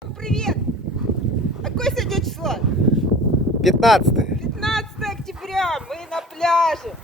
Привет! Какое сегодня число? 15. 15 октября. Мы на пляже.